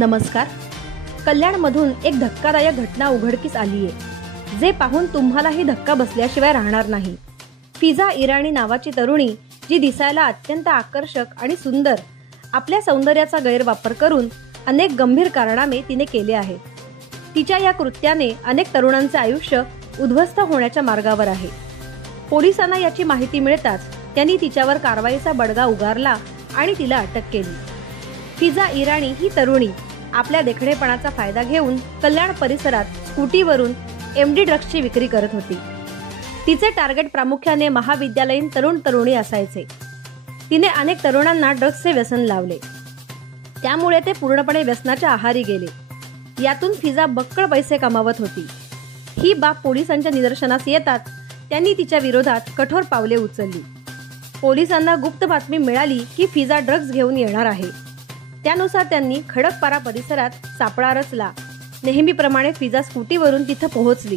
नमस्कार. कल्याणमधून एक धक्कादायक घटना उघडकीस आली आहे, जे पाहून तुम्हालाही धक्का बसल्याशिवाय राहणार नाही. फिजा इराणी नावाची तरुणी, जी दिसायला अत्यंत आकर्षक आणि सुंदर, आपल्या सौंदर्याचा गैरवापर करून अनेक गंभीर कारनामे तिने केले आहेत. तिच्या या कृत्याने अनेक तरुणांचे आयुष्य उद्ध्वस्त होण्याच्या मार्गावर आहे. पोलिसांना याची माहिती मिळताच त्यांनी तिच्यावर कारवाईचा बडगा उगारला आणि तिला अटक केली. फिजा इराणी ही तरुणी आपल्या देखणेपणाचा फायदा घेऊन कल्याण परिसरात स्कूटीवरून MD ड्रग्सची विक्री करत होती. तिचे टार्गेट प्रामुख्याने महाविद्यालयीन तरुण तरुणी असायचे. तिने अनेक तरुणांना ड्रग्सचे व्यसन लावले, त्यामुळे ते पूर्णपणे व्यसनाच्या आहारी गेले. यातून फिजा बक्कळ पैसे कमावत होती. ही बाब पोलिसांच्या निदर्शनास येतात त्यांनी तिच्या विरोधात कठोर पावले उचलली. पोलिसांना गुप्त बातमी मिळाली की फिजा ड्रग्ज घेऊन येणार आहे. त्यानुसार त्यांनी खडकपारा परिसरात सापळा रचला. नेहमीप्रमाणे फिजा स्कूटीवरून तिथं पोहोचली.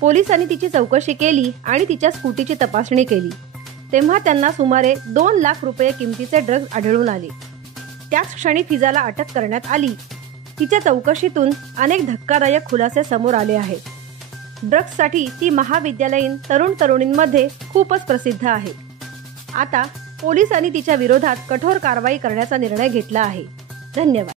पोलिसांनी तिची चौकशी केली आणि तिच्या स्कूटीची तपासणी केली. तेव्हा त्यांना सुमारे 2 लाख रुपये किमतीचे ड्रग्ज आढळून आले. त्याच क्षणी फिजाला अटक करण्यात आली. तिच्या चौकशीतून अनेक धक्कादायक खुलासे समोर आले आहेत. ड्रग्ससाठी ती महाविद्यालयीन तरुण तरुणींमध्ये खूपच प्रसिद्ध आहे. आता पोलिसांनी तिच्या विरोधात कठोर कारवाई करण्याचा निर्णय घेतला आहे. धन्यवाद.